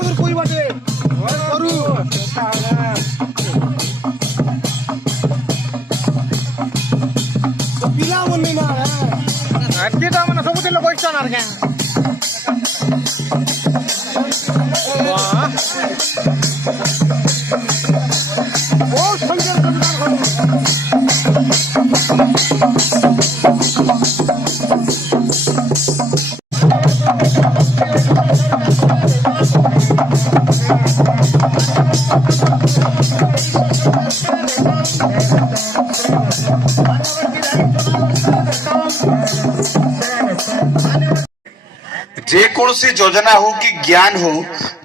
आउर कोई बाटे करू पिला मन ना है केटा मन सब दिल बैठन आर के वाह ओ संजय जे कौन सी योजना हो कि ज्ञान हो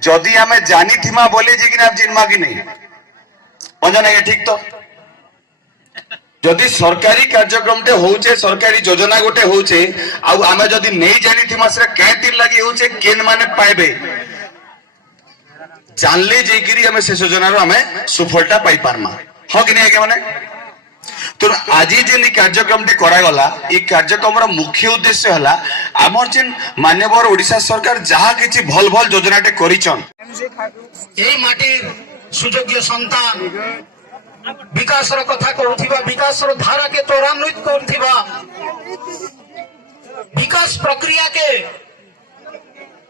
जदि आम जानी थिमा बोले जे कि आप जिनमा कि नहीं अंजना ये ठीक तो जदि सरकारी कार्यक्रम टे होचे सरकारी योजना गोटे होचे आउ आमे जदि नहीं जानी थिमा से कैतिर लगी होचे केन माने पाइबे जानले जे गिरी हमें से योजना रो हमें सफलता पाई पारमा हो कि नहीं के माने तो आज जेन कार्यक्रम टी करा गला ई कार्यक्रम रो मुख्य उद्देश्य हला आमर जेन मान्यवर ओडिशा सरकार जहा किछि भल भल योजना टे करिछन एई माटीर सुयोग्य संतान विकास रो कथा कहउथिबा विकास रो धारा के त्वरान्वित करथिबा विकास प्रक्रिया के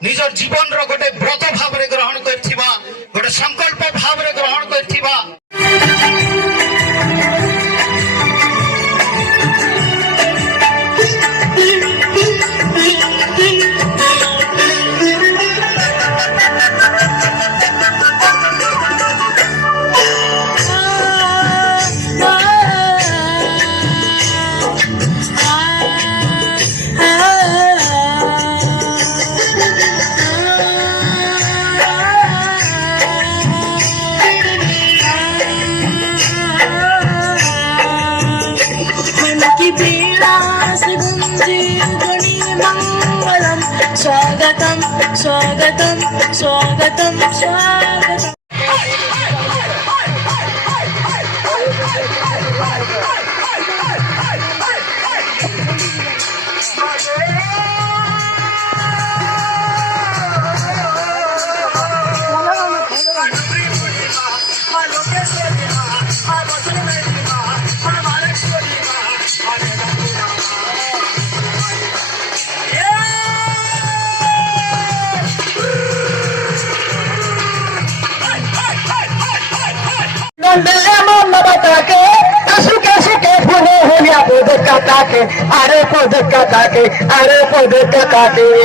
निजर जीवन रो गोटे व्रत भाव रे ग्रहण करथिबा गोटे संकल्प भाव रे ग्रहण करथिबा स्वागतम स्वागतम स्वागतम स्वागतम अरे पद का ताके